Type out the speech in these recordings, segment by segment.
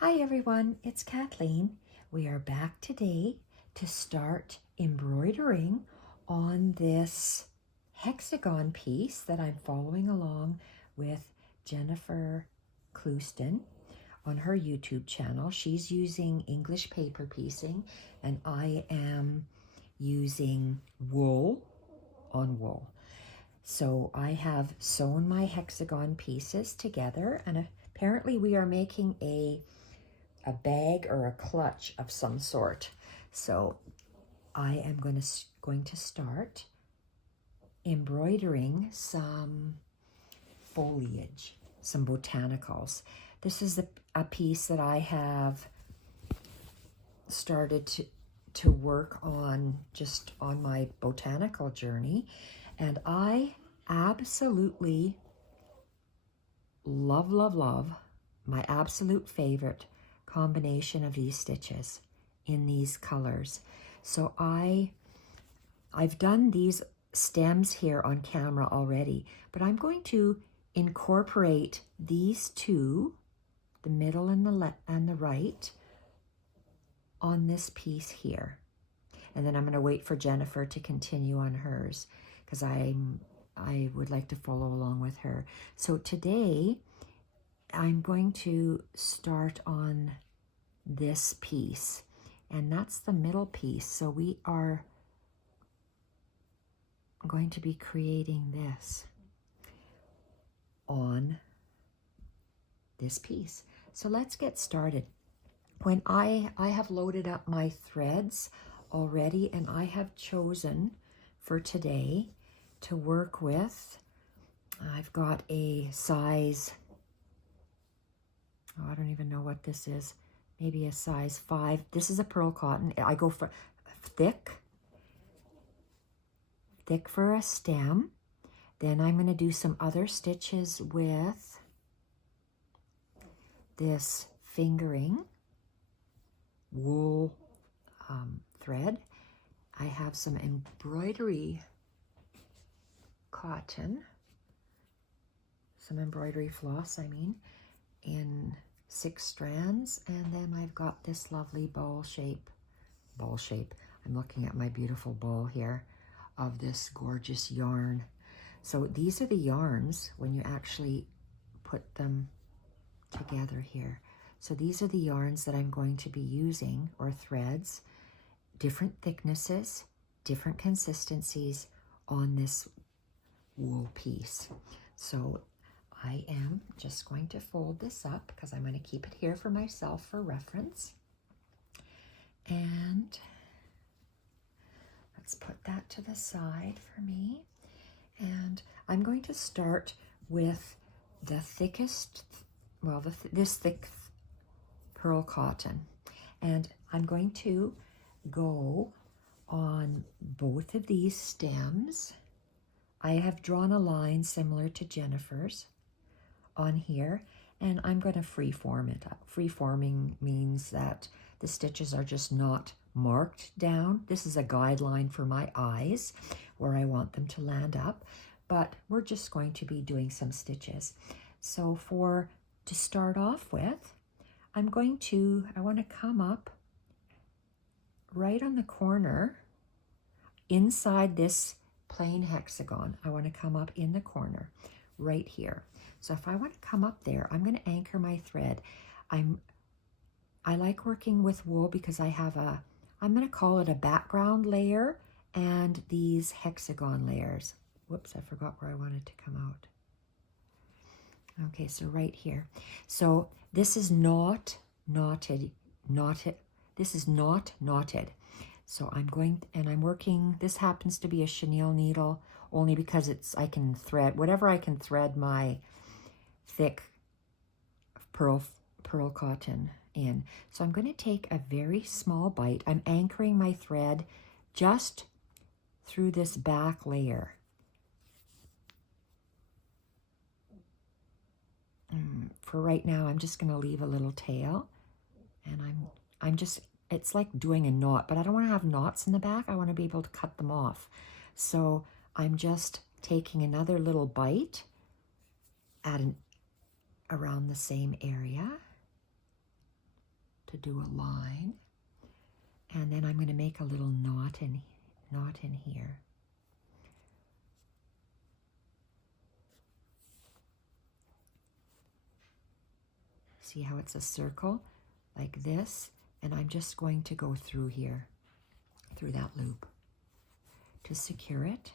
Hi everyone, it's Kathleen. We are back today to start embroidering on this hexagon piece that I'm following along with Jennifer Clouston on her YouTube channel. She's using English paper piecing and I am using wool on wool. So I have sewn my hexagon pieces together, and apparently we are making a bag or a clutch of some sort. So I am going to start embroidering some foliage, some botanicals. This is a piece that I have started to work on just on my botanical journey, and I absolutely love my absolute favorite combination of these stitches in these colors. So I've done these stems here on camera already, but I'm going to incorporate these two, the middle and the right, on this piece here. And then I'm going to wait for Jennifer to continue on hers because I would like to follow along with her. So today I'm going to start on this piece, and that's the middle piece. So we are going to be creating this on this piece. So let's get started. When I have loaded up my threads already, and I have chosen for today to work with, I've got a size, I don't even know what this is, maybe a size 5. This is a pearl cotton. I go for thick for a stem. Then I'm going to do some other stitches with this fingering wool thread. I have some embroidery cotton, some embroidery floss, in 6 strands, and then I've got this lovely ball shape. I'm looking at my beautiful ball here of this gorgeous yarn. So these are the yarns when you actually put them together here. So these are the yarns that I'm going to be using, or threads, different thicknesses, different consistencies on this wool piece. So I am just going to fold this up because I'm going to keep it here for myself for reference. And let's put that to the side for me. And I'm going to start with the thickest, well, this thick pearl cotton. And I'm going to go on both of these stems. I have drawn a line similar to Jennifer's on here, and I'm going to freeform it. Freeforming means that the stitches are just not marked down. This is a guideline for my eyes where I want them to land up, but we're just going to be doing some stitches. So to start off with, I want to come up right on the corner inside this plain hexagon. I want to come up in the corner right here. So if I want to come up there, I'm going to anchor my thread. I like working with wool because I have I'm going to call it a background layer and these hexagon layers. Whoops, I forgot where I wanted to come out. Okay, so right here. So this is not knotted. This is not knotted. So I'm working, this happens to be a chenille needle only because I can thread, whatever I can thread my thick pearl cotton in. So I'm going to take a very small bite. I'm anchoring my thread just through this back layer. For right now, I'm just going to leave a little tail, and it's like doing a knot, but I don't want to have knots in the back. I want to be able to cut them off. So I'm just taking another little bite around the same area. to do a line, and then I'm going to make a little knot in here. See how it's a circle like this, and I'm just going to go through here, through that loop to secure it.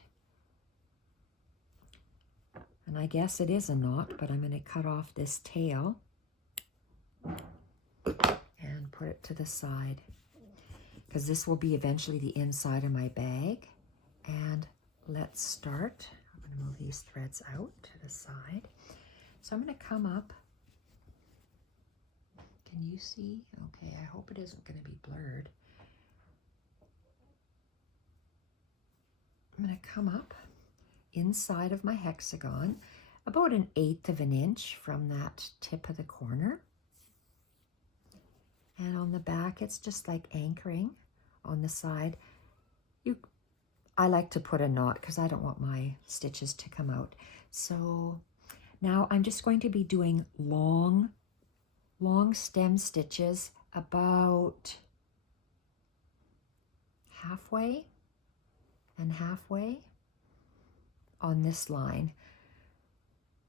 And I guess it is a knot, but I'm going to cut off this tail and put it to the side, because this will be eventually the inside of my bag. And let's start. I'm going to move these threads out to the side. So I'm going to come up. Can you see? Okay, I hope it isn't going to be blurred. I'm going to come up inside of my hexagon about 1/8 of an inch from that tip of the corner. And on the back, it's just like anchoring on the side. I like to put a knot because I don't want my stitches to come out. So now I'm just going to be doing long stem stitches about halfway and halfway on this line.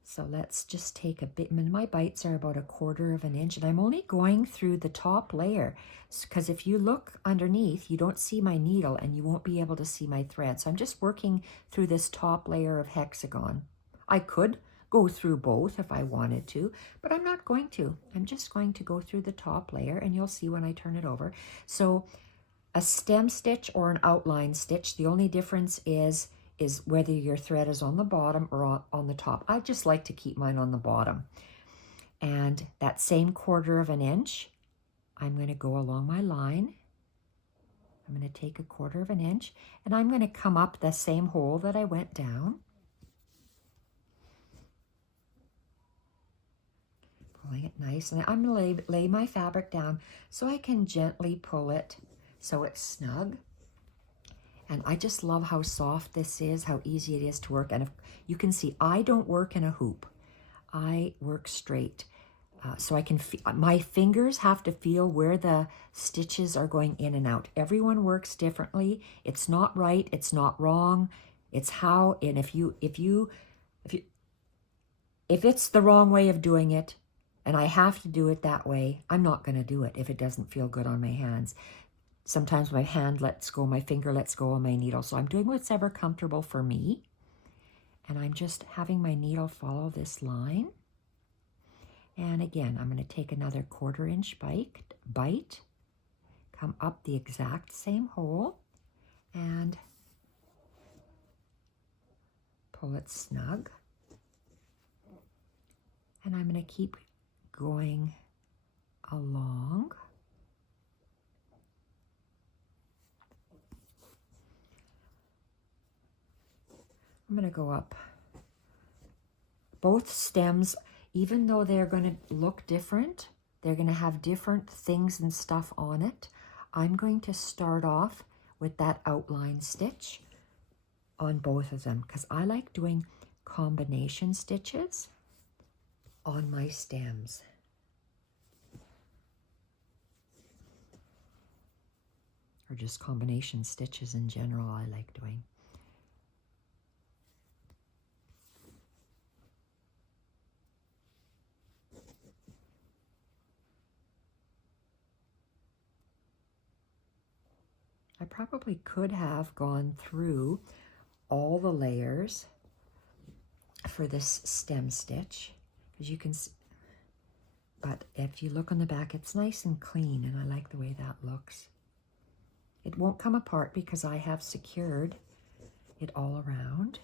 So let's just take a bit. My bites are about 1/4 of an inch, and I'm only going through the top layer, because if you look underneath, you don't see my needle and you won't be able to see my thread. So I'm just working through this top layer of hexagon. I could go through both if I wanted to, but I'm not going to. I'm just going to go through the top layer, and you'll see when I turn it over. So a stem stitch or an outline stitch, the only difference is whether your thread is on the bottom or on the top. I just like to keep mine on the bottom. And that same 1/4 of an inch, I'm going to go along my line. I'm going to take 1/4 of an inch, and I'm going to come up the same hole that I went down. Pulling it nice, and I'm going to lay my fabric down so I can gently pull it so it's snug. And I just love how soft this is, how easy it is to work. And if you can see, I don't work in a hoop. I work straight. So I can, my fingers have to feel where the stitches are going in and out. Everyone works differently. It's not right, it's not wrong. It's how, and if it's the wrong way of doing it, and I have to do it that way, I'm not going to do it if it doesn't feel good on my hands. Sometimes my hand lets go, my finger lets go on my needle. So I'm doing what's ever comfortable for me. And I'm just having my needle follow this line. And again, I'm going to take another 1/4 inch bite, come up the exact same hole, and pull it snug. And I'm going to keep going along. I'm going to go up. Both stems, even though they're going to look different, they're going to have different things and stuff on it. I'm going to start off with that outline stitch on both of them, because I like doing combination stitches on my stems. Or just combination stitches in general I like doing. I probably could have gone through all the layers for this stem stitch, as you can see, but if you look on the back, it's nice and clean, and I like the way that looks. It won't come apart because I have secured it all around.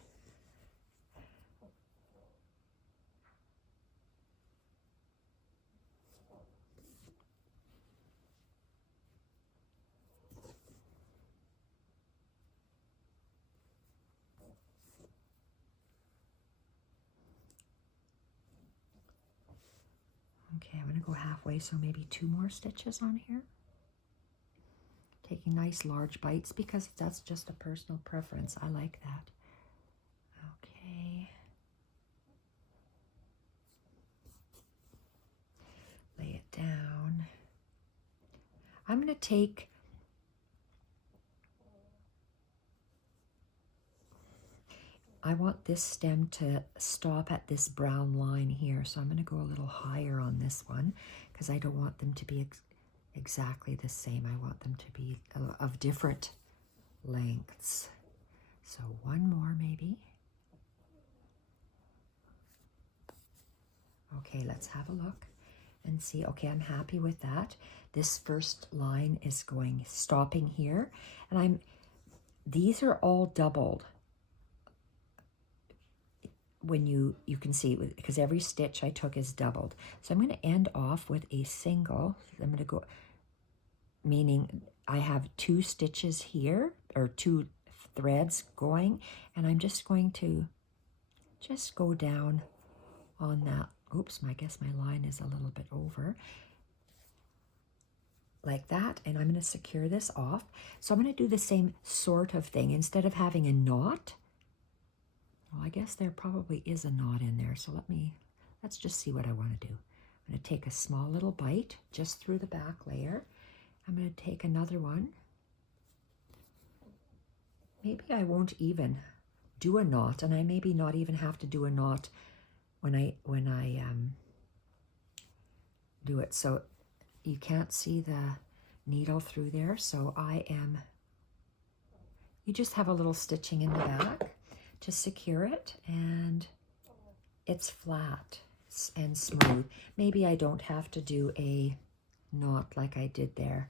Okay, I'm going to go halfway, so maybe 2 more stitches on here. Taking nice large bites because that's just a personal preference. I like that. Okay. Lay it down. I'm going to take I want this stem to stop at this brown line here, so I'm going to go a little higher on this one because I don't want them to be exactly the same. I want them to be of different lengths. So one more maybe. Okay, let's have a look and see. Okay, I'm happy with that. This first line is stopping here, and these are all doubled. When you can see, because every stitch I took is doubled. So I'm going to end off with a single. I'm going to go, meaning I have 2 stitches here, or 2 threads going, and I'm just going to just go down on that. Oops, I guess my line is a little bit over. Like that, and I'm going to secure this off. So I'm going to do the same sort of thing. Instead of having a knot, well, I guess there probably is a knot in there, so let's just see what I want to do. I'm going to take a small little bite just through the back layer. I'm going to take another one. Maybe I won't even do a knot, and I maybe not even have to do a knot when I do it. So you can't see the needle through there, so you just have a little stitching in the back to secure it, and it's flat and smooth. Maybe I don't have to do a knot like I did there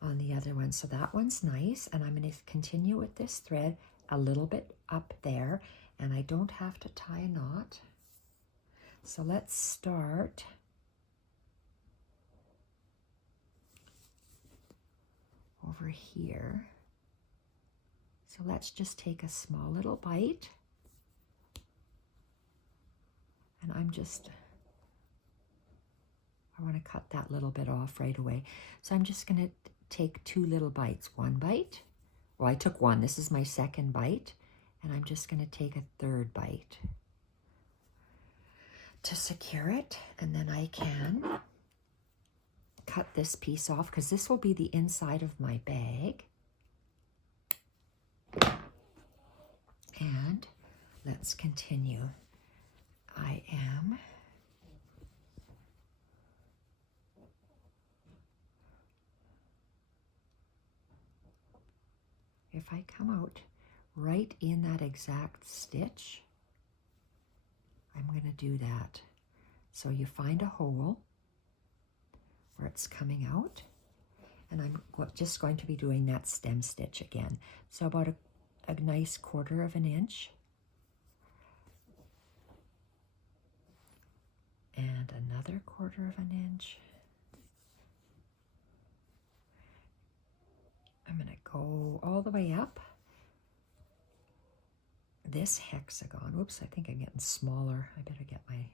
on the other one. So that one's nice, and I'm going to continue with this thread a little bit up there, and I don't have to tie a knot. So let's start over here. So let's just take a small little bite, and I want to cut that little bit off right away. So I'm just going to take 2 little bites. One bite. Well, I took one. This is my second bite, and I'm just going to take a 3rd bite to secure it, and then I can cut this piece off because this will be the inside of my bag. And let's continue. If I come out right in that exact stitch, I'm going to do that. So you find a hole where it's coming out, and I'm just going to be doing that stem stitch again. So about a nice 1/4 of an inch, and another 1/4 of an inch. I'm going to go all the way up this hexagon. Oops, I think I'm getting smaller. I better get my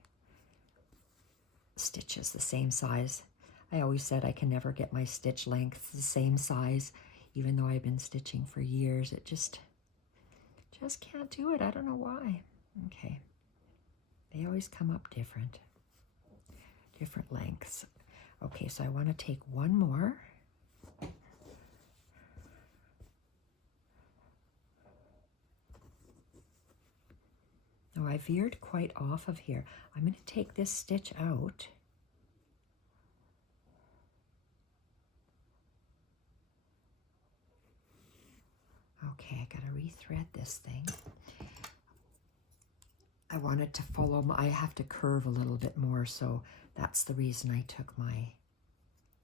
stitches the same size. I always said I can never get my stitch length the same size, even though I've been stitching for years. It just can't do it. I don't know why. Okay. They always come up different lengths. Okay, so I want to take one more. Now I veered quite off of here. I'm going to take this stitch out. Okay, I gotta rethread this thing. I wanted to follow, I have to curve a little bit more, so that's the reason I took my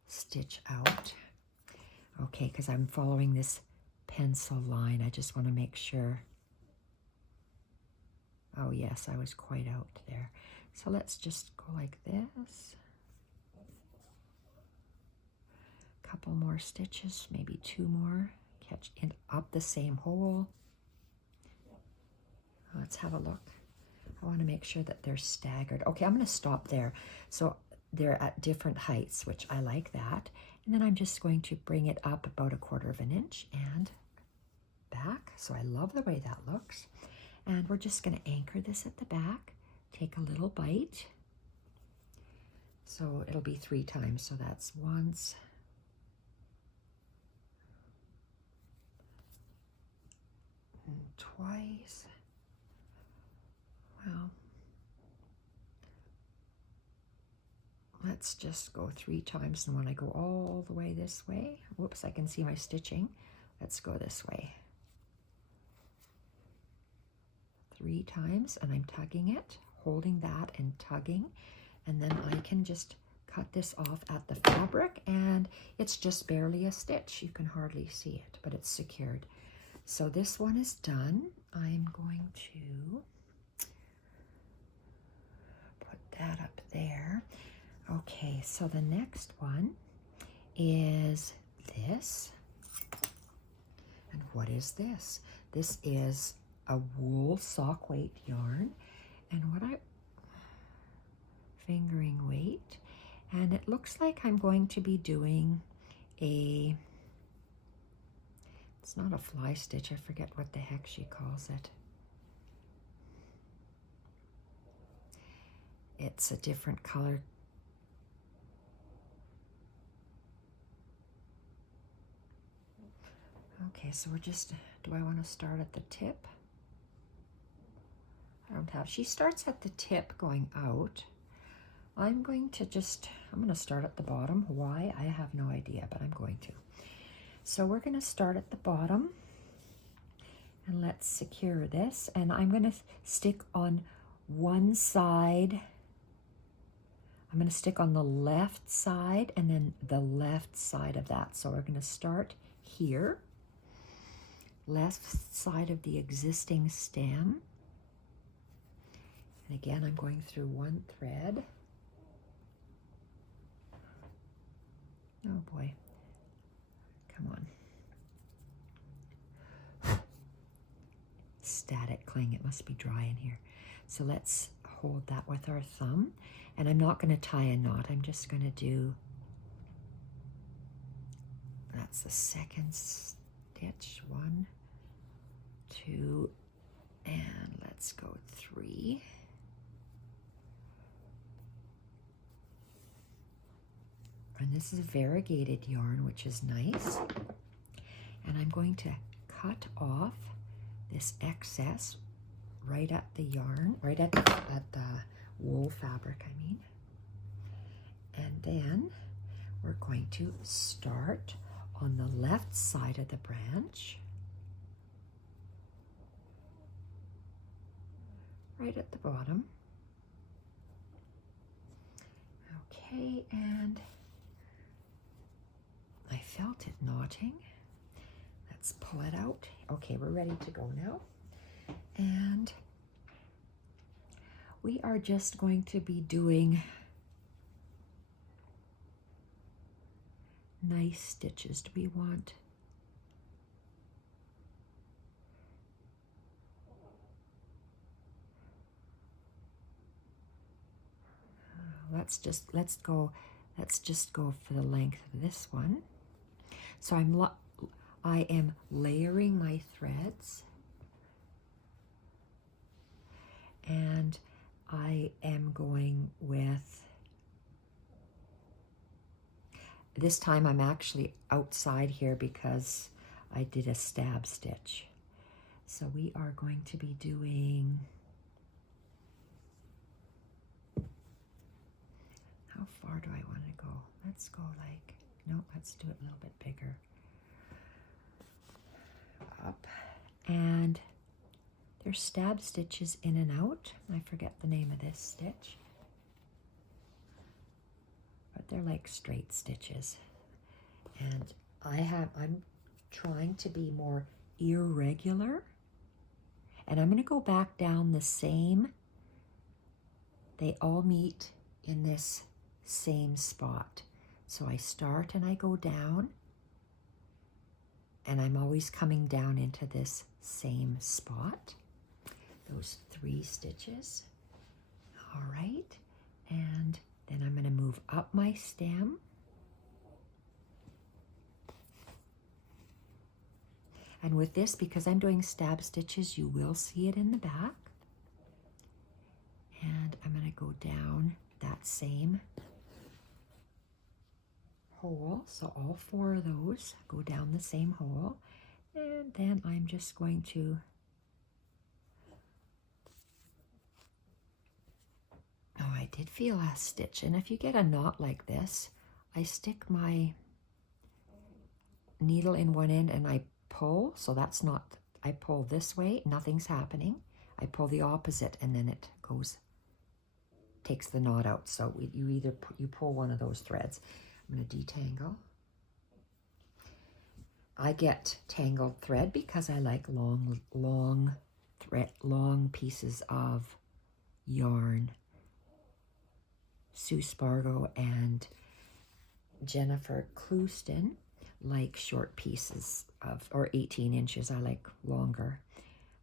stitch out. Okay, because I'm following this pencil line. I just want to make sure. Oh yes, I was quite out there. So let's just go like this. A couple more stitches, maybe 2 more. Catch it up the same hole. Let's have a look. I want to make sure that they're staggered. Okay, I'm going to stop there. So they're at different heights, which I like that. And then I'm just going to bring it up about a 1/4 of an inch and back. So I love the way that looks. And we're just going to anchor this at the back. Take a little bite. So it'll be 3 times. So that's once, twice. Well, let's just go 3 times, and when I go all the way this way, whoops, I can see my stitching. Let's go this way. 3 times, and I'm tugging it, holding that and tugging, and then I can just cut this off at the fabric, and it's just barely a stitch. You can hardly see it, but it's secured. So this one is done. I'm going to put that up there. Okay, so the next one is this. And what is this? This is a wool sock weight yarn, and fingering weight, and it looks like I'm going to be doing it's not a fly stitch, I forget what the heck she calls it. It's a different color. Okay, so we're just, do I want to start at the tip? I don't have, she starts at the tip going out. I'm going to start at the bottom. Why? I have no idea, but I'm going to. So we're going to start at the bottom, and let's secure this. And I'm going to stick on one side. I'm going to stick on the left side and then the left side of that. So we're going to start here, left side of the existing stem. And again, I'm going through one thread. Oh boy, come on. Static cling, it must be dry in here. So let's hold that with our thumb. And I'm not going to tie a knot, I'm just going to do, that's the second stitch, 1, 2, and let's go 3. And this is variegated yarn, which is nice. And I'm going to cut off this excess right at the yarn, right at the wool fabric, I mean. And then we're going to start on the left side of the branch, right at the bottom. Okay, and I felt it knotting. Let's pull it out. Okay, we're ready to go now. And we are just going to be doing nice stitches. Do we want? Let's just go for the length of this one. So I am layering my threads, and I am going with, this time I'm actually outside here because I did a stab stitch. So we are going to be doing, how far do I want to go? Let's go like, no, let's do it a little bit bigger. Up, and there's stab stitches in and out. I forget the name of this stitch, but they're like straight stitches. And I'm trying to be more irregular, and I'm going to go back down the same, they all meet in this same spot. So I start and I go down, and I'm always coming down into this same spot, those 3 stitches. All right, and then I'm going to move up my stem, and with this, because I'm doing stab stitches, you will see it in the back. And I'm going to go down that same hole, so all 4 of those go down the same hole, and then I'm just going to did feel a stitch. And if you get a knot like this, I stick my needle in one end and I pull, so that's not, I pull this way, nothing's happening. I pull the opposite and then it goes, takes the knot out. So you pull one of those threads. I'm going to detangle. I get tangled thread because I like long pieces of yarn. Sue Spargo and Jennifer Clouston like short pieces of, or 18 inches. I like longer.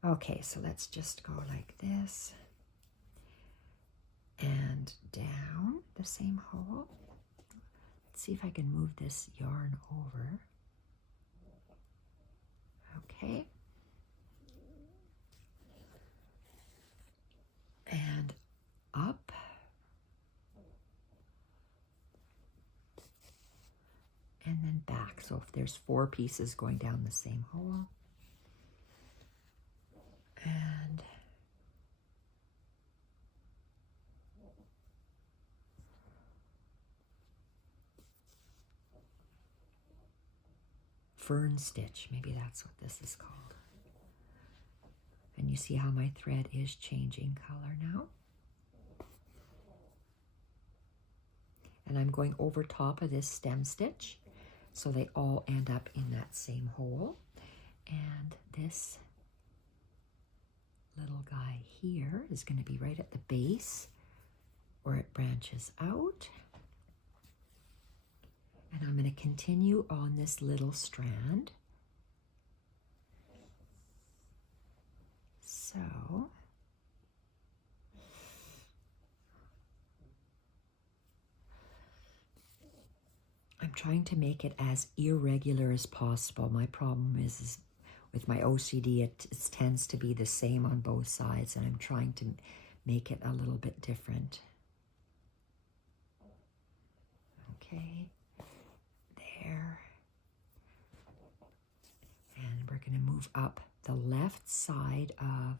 Okay, so let's just go like this and down the same hole. Let's see if I can move this yarn over. Okay. And up. And then back. So if there's 4 pieces going down the same hole. And fern stitch, maybe that's what this is called. And you see how my thread is changing color now. And I'm going over top of this stem stitch so they all end up in that same hole. And this little guy here is going to be right at the base where it branches out. And I'm going to continue on this little strand. So I'm trying to make it as irregular as possible. My problem is with my OCD, it tends to be the same on both sides, and I'm trying to make it a little bit different. Okay, there. And we're going to move up the left side of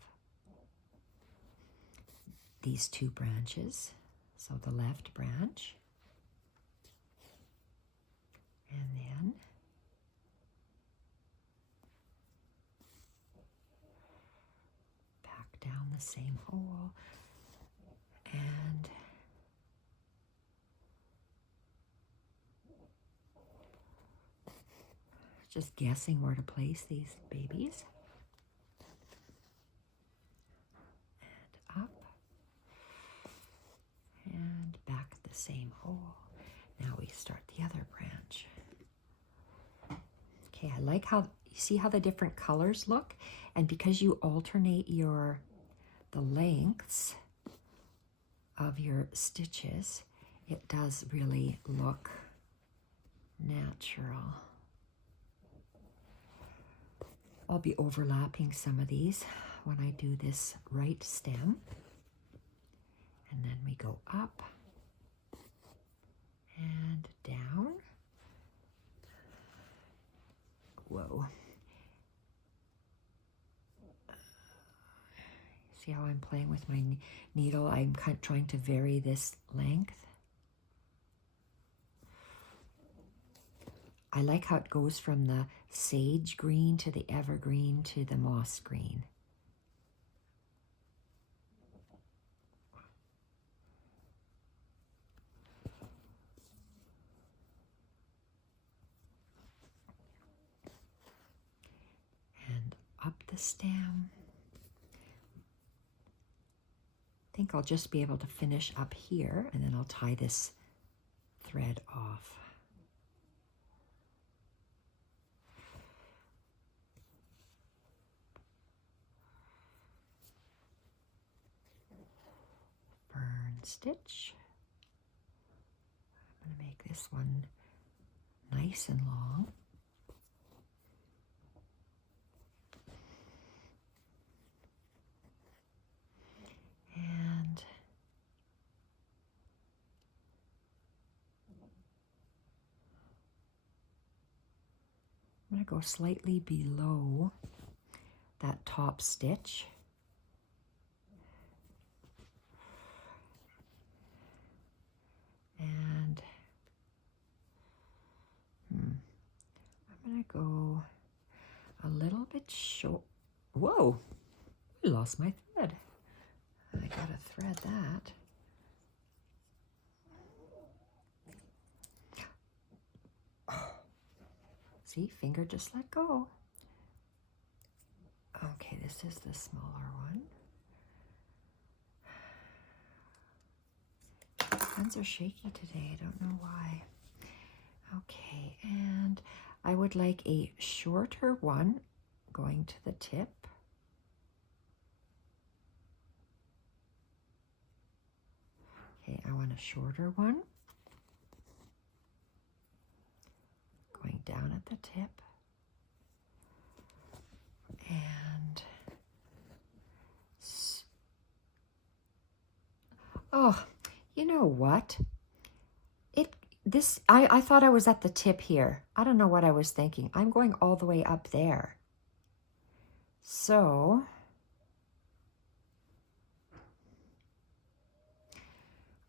these 2 branches. So the left branch. And then back down the same hole. And just guessing where to place these babies. And up. And back at the same hole. Now we start the other branch. Okay, I like how, you see how the different colors look? And because you alternate the lengths of your stitches, it does really look natural. I'll be overlapping some of these when I do this right stem. And then we go up and down. Whoa. See how I'm playing with my needle? I'm trying to vary this length. I like how it goes from the sage green to the evergreen to the moss green. And up the stem. I think I'll just be able to finish up here, and then I'll tie this thread off. Fern stitch. I'm going to make this one nice and long. And I'm going to go slightly below that top stitch. going to go a little bit short. Whoa, I lost my thread. I got to thread that. Oh. See, finger just let go. Okay, this is the smaller one. Hands are shaky today, I don't know why. Okay, and I would like a shorter one going to the tip. Okay, I want a shorter one going down at the tip. And oh, you know what? I thought I was at the tip here. I don't know what I was thinking. I'm going all the way up there. So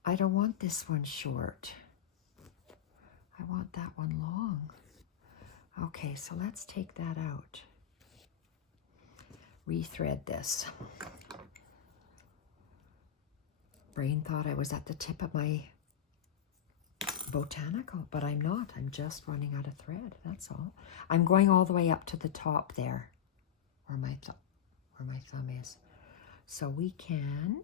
I don't want this one short. I want that one long. Okay, so let's take that out. Rethread this. Brain thought I was at the tip of my botanical, but I'm not. I'm just running out of thread, that's all. I'm going all the way up to the top there, where my thumb is. So we can,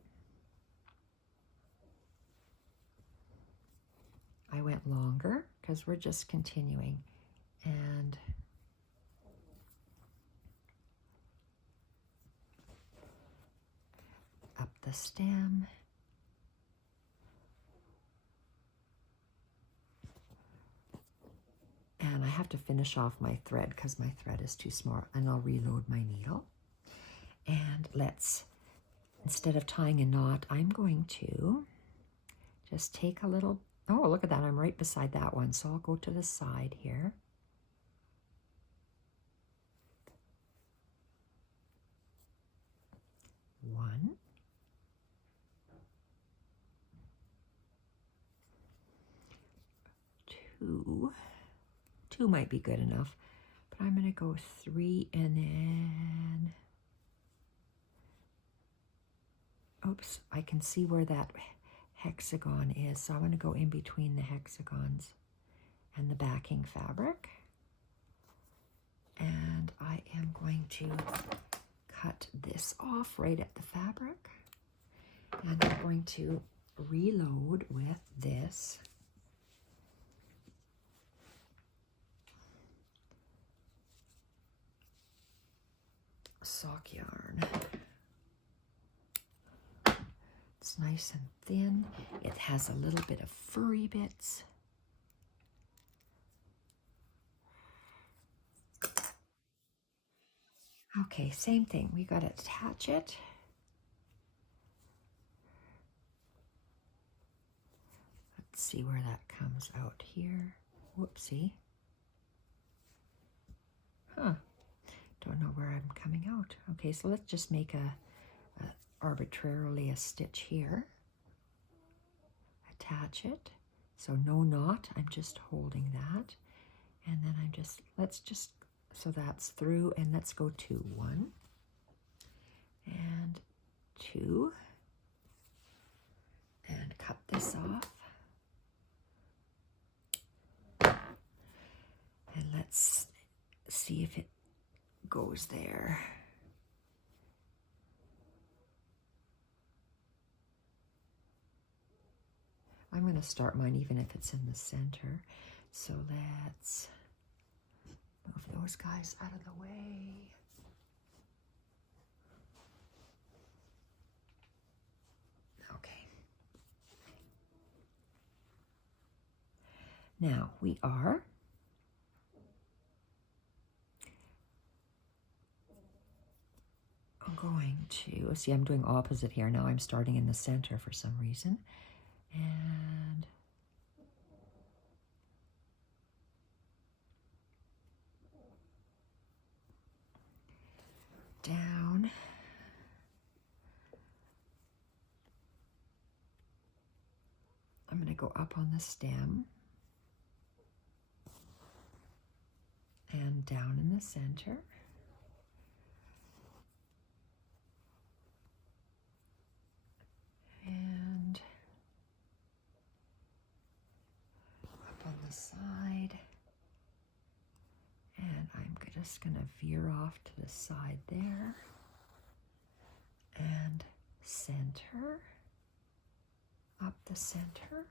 I went longer because we're just continuing, and up the stem. And I have to finish off my thread because my thread is too small, and I'll reload my needle. And let's, instead of tying a knot, I'm going to just take a little, oh, look at that, I'm right beside that one. So I'll go to the side here. One. Two. Two might be good enough, but I'm going to go 3 and then, oops, I can see where that hexagon is, so I'm going to go in between the hexagons and the backing fabric, and I am going to cut this off right at the fabric, and I'm going to reload with this sock yarn. It's nice and thin. It has a little bit of furry bits. Okay, same thing. We got to attach it. Let's see where that comes out here. Whoopsie. Huh. Don't know where I'm coming out. Okay, so let's just make arbitrarily a stitch here. Attach it. So no knot, I'm just holding that. And then I'm just, so that's through, and let's go to 1 and 2 and cut this off. And let's see if it goes there. I'm going to start mine even if it's in the center. So let's move those guys out of the way. Okay. Now we are going to, see, I'm doing opposite here. Now I'm starting in the center for some reason. And down. I'm going to go up on the stem and down in the center. And up on the side. And I'm just going to veer off to the side there. And center. Up the center.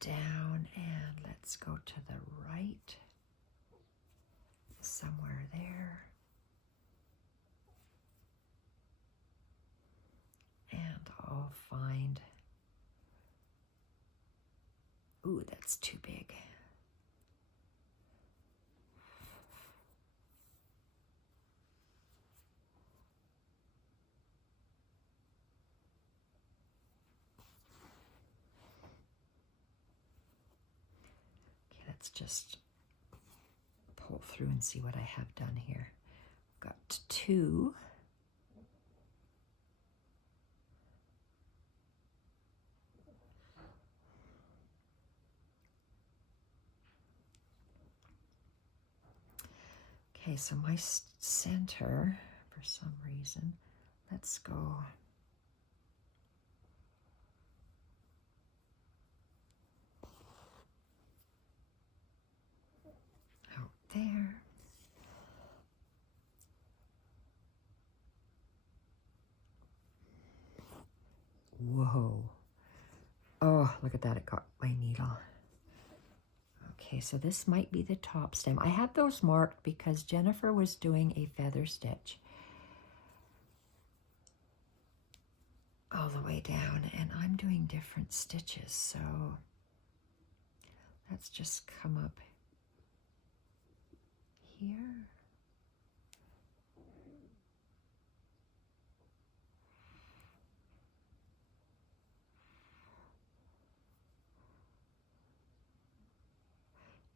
Down, and let's go to the right. Somewhere there. And I'll find, ooh, that's too big. Okay, let's just pull through and see what I have done here. Got 2. Okay, so my center, for some reason, let's go out there. Whoa. Oh, look at that, it got my needle. Okay, so this might be the top stem. I had those marked because Jennifer was doing a feather stitch all the way down, and I'm doing different stitches, so let's just come up here.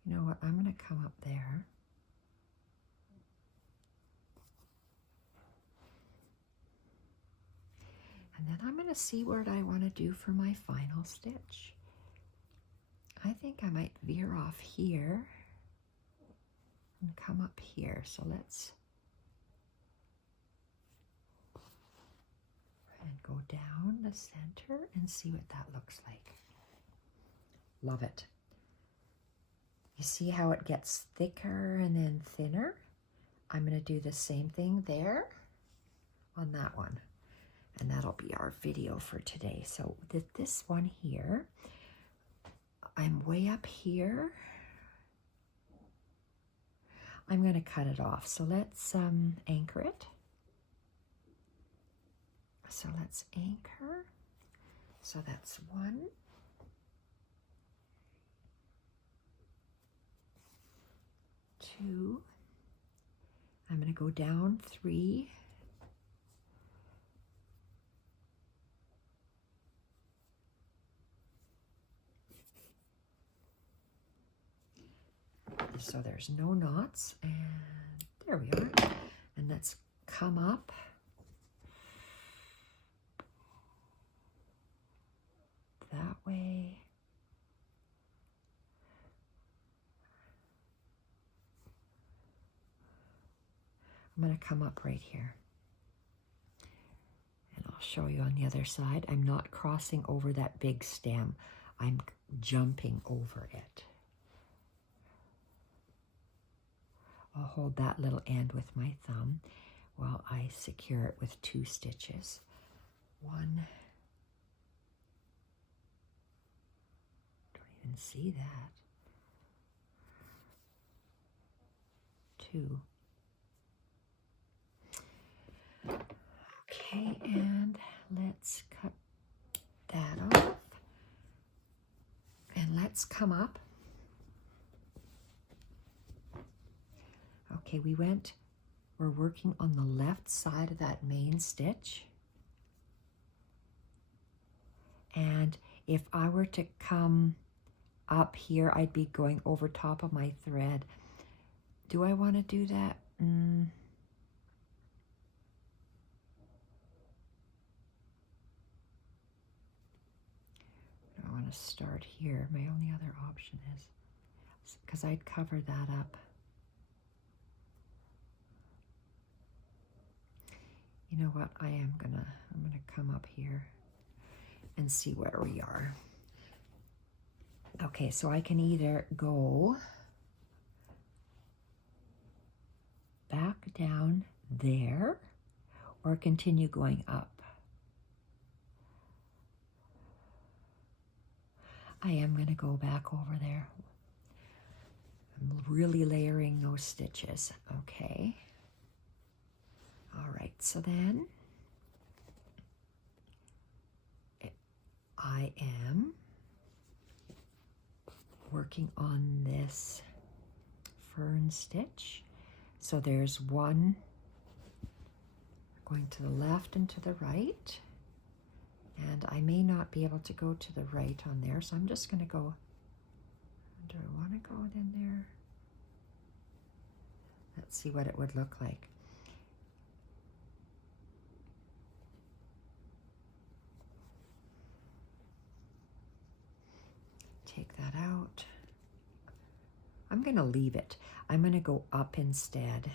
You know what, I'm going to come up there. And then I'm going to see what I want to do for my final stitch. I think I might veer off here and come up here. So let's and go down the center and see what that looks like. Love it. You see how it gets thicker and then thinner? I'm going to do the same thing there on that one. And that'll be our video for today. So this one here, I'm way up here. I'm going to cut it off. So let's anchor it. So let's anchor. So that's 1. 2. I'm going to go down 3. So there's no knots, and there we are. And let's come up. That way. I'm going to come up right here. And I'll show you on the other side. I'm not crossing over that big stem. I'm jumping over it. I'll hold that little end with my thumb while I secure it with 2 stitches. 1. Don't even see that. 2. Okay, and let's cut that off. And let's come up. Okay, we're working on the left side of that main stitch. And if I were to come up here, I'd be going over top of my thread. Do I want to do that? I want to start here. My only other option is, because I'd cover that up. You know what? I'm gonna come up here and see where we are. Okay, so I can either go back down there or continue going up. I am going to go back over there. I'm really layering those stitches. Okay. All right, so then I am working on this fern stitch. So there's one going to the left and to the right. And I may not be able to go to the right on there, so I'm just going to go. Do I want to go in there? Let's see what it would look like. Take that out. I'm going to leave it. I'm going to go up instead.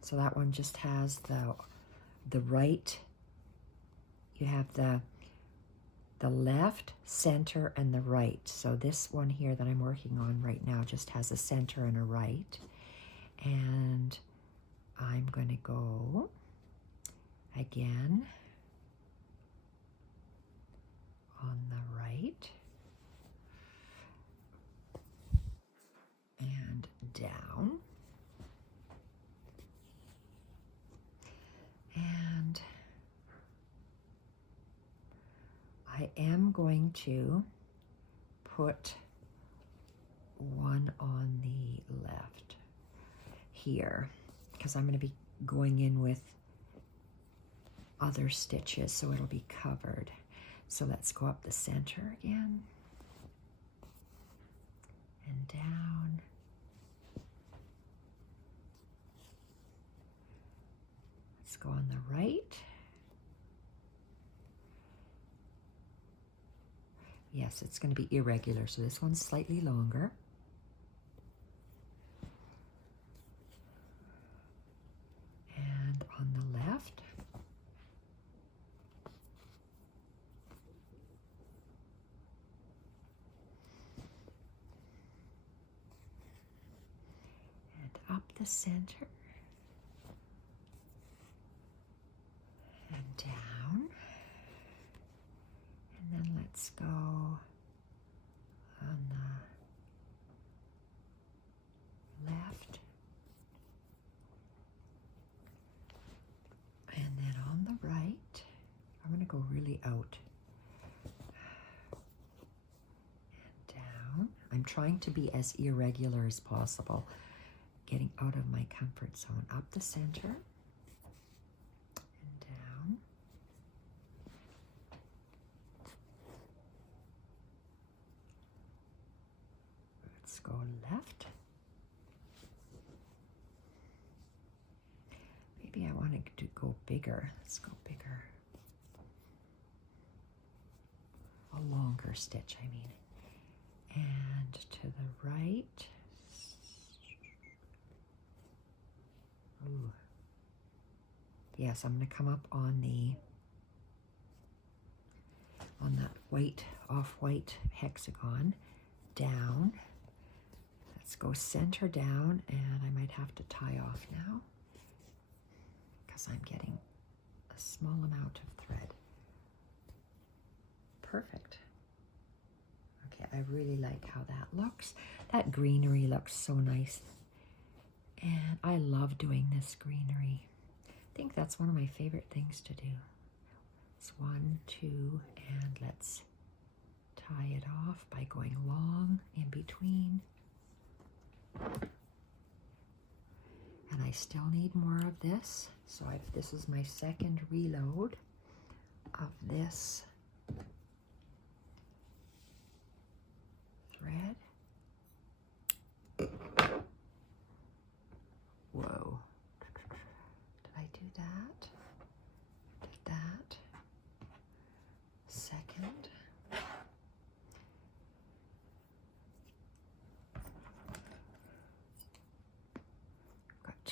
So that one just has the right. You have the left, center, and the right. So this one here that I'm working on right now just has a center and a right. And I'm going to go again on the right and down. And I am going to put one on the left here because I'm going to be going in with other stitches, so it'll be covered. So let's go up the center again and down. Let's go on the right. Yes, it's going to be irregular, so this one's slightly longer. And on the left, and up the center, and down. And then let's go on the left. And then on the right, I'm going to go really out and down. I'm trying to be as irregular as possible, getting out of my comfort zone. Up the center and down. Let's go left. Maybe I wanted to go bigger. Let's go bigger. A longer stitch, I mean. And to the right. Ooh. Yes, I'm going to come up on that white, off-white hexagon, down. Let's go center down, and I might have to tie off now because I'm getting a small amount of thread. Perfect. Okay, I really like how that looks. That greenery looks so nice. And I love doing this greenery. I think that's one of my favorite things to do. It's 1, 2, and let's tie it off by going long in between. And I still need more of this. So this is my second reload of this thread. Whoa. Did I do that? Did that?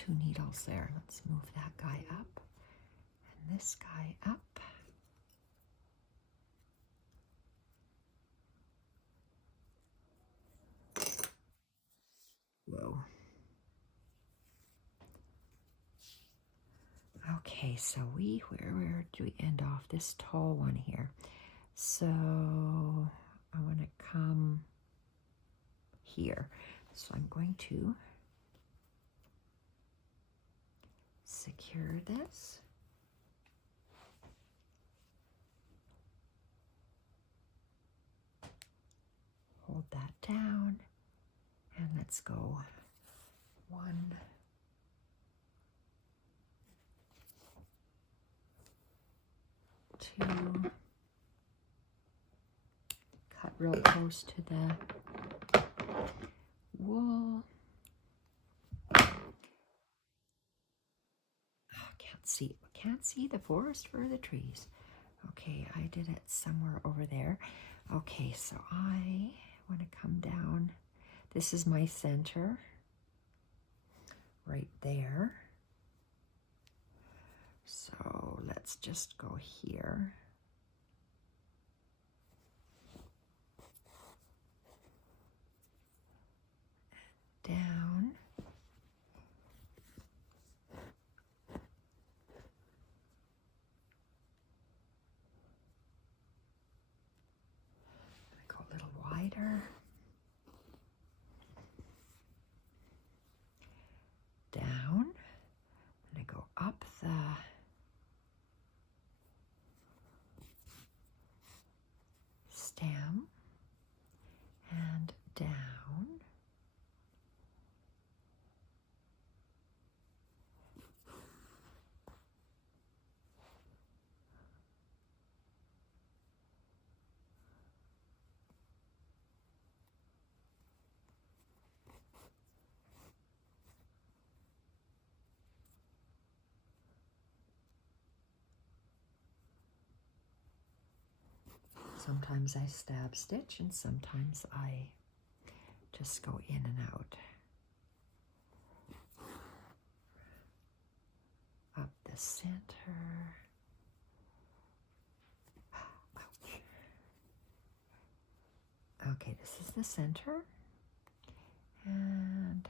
2 needles there. Let's move that guy up and this guy up. Whoa. Okay, so where do we end off? This tall one here. So I want to come here. So I'm going to secure this. Hold that down. And let's go 1, 2, cut real close to the wool. Oh, can't see the forest for the trees. Okay, I did it somewhere over there. Okay, so I want to come down. This is my center right there. So let's just go here. Down. Go a little wider. Down. And I go up the stem and down. Sometimes I stab stitch and sometimes I just go in and out. Up the center. Ouch. Okay, this is the center. And,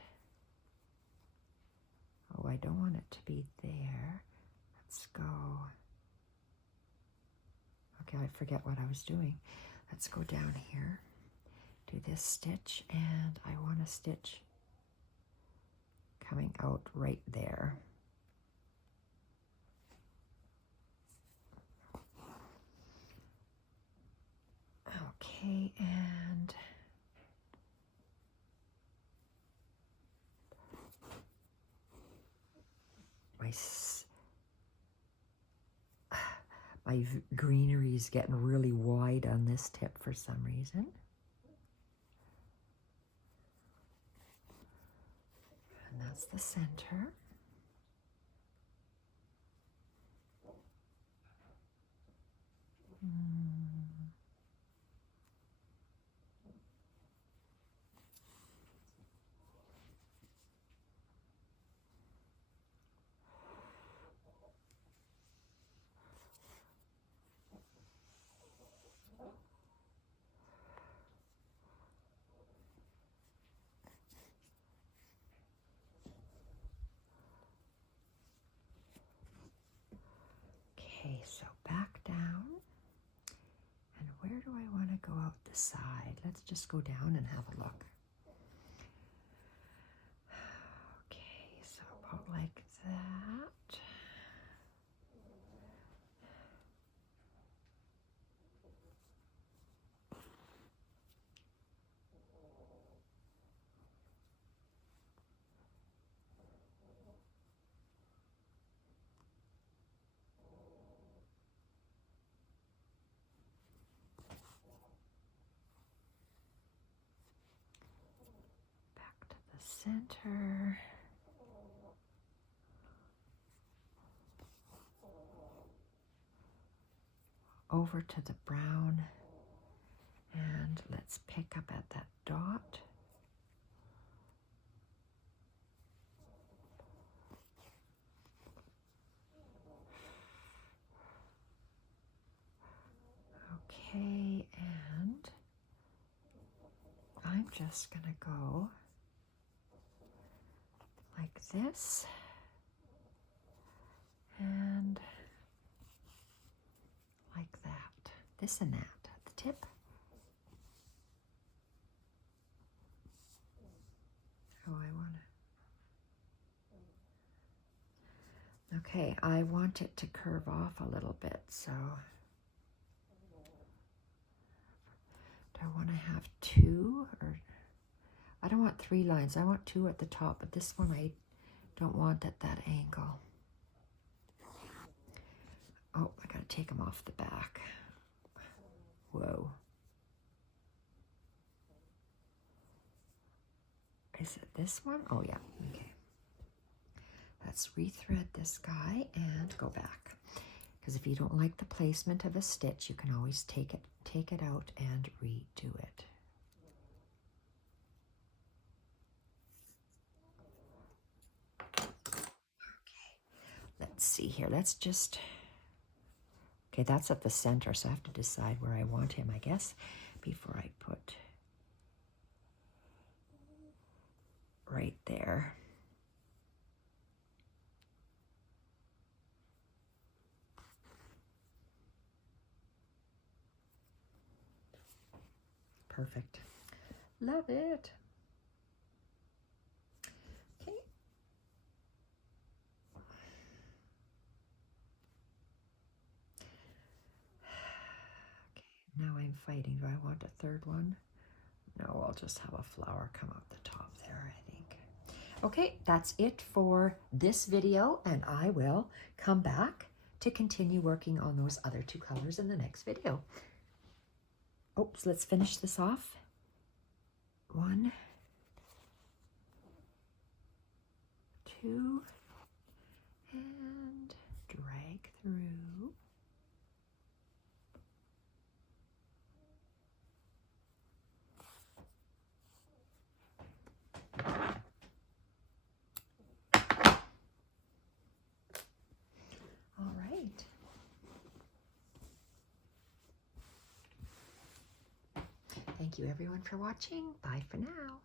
oh, I don't want it to be there. Let's go. Okay, I forget what I was doing. Let's go down here, do this stitch, and I want a stitch coming out right there. Okay, and my greenery is getting really wide on this tip for some reason. And that's the center. Okay, so back down. And where do I want to go out the side? Let's just go down and have a look. Okay, so about like that. Center. Over to the brown, and let's pick up at that dot. just going to go like this and like that. This and that at the tip. Oh, I want to. Okay, I want it to curve off a little bit, so do I want to have 2 or I don't want 3 lines. I want 2 at the top, but this one I don't want at that angle. Oh, I gotta take them off the back. Whoa. Is it this one? Oh yeah, okay. Let's rethread this guy and go back. Because if you don't like the placement of a stitch, you can always take it out and redo it. Okay, let's see here. Let's just, okay, that's at the center, so I have to decide where I want him, I guess, before I put right there. Perfect. Love it. Okay. Okay, now I'm fighting. Do I want a 3rd one? No, I'll just have a flower come out the top there, I think. Okay, that's it for this video, and I will come back to continue working on those other 2 colors in the next video. Oops, let's finish this off. 1, 2, and drag through. All right. Thank you everyone for watching. Bye for now.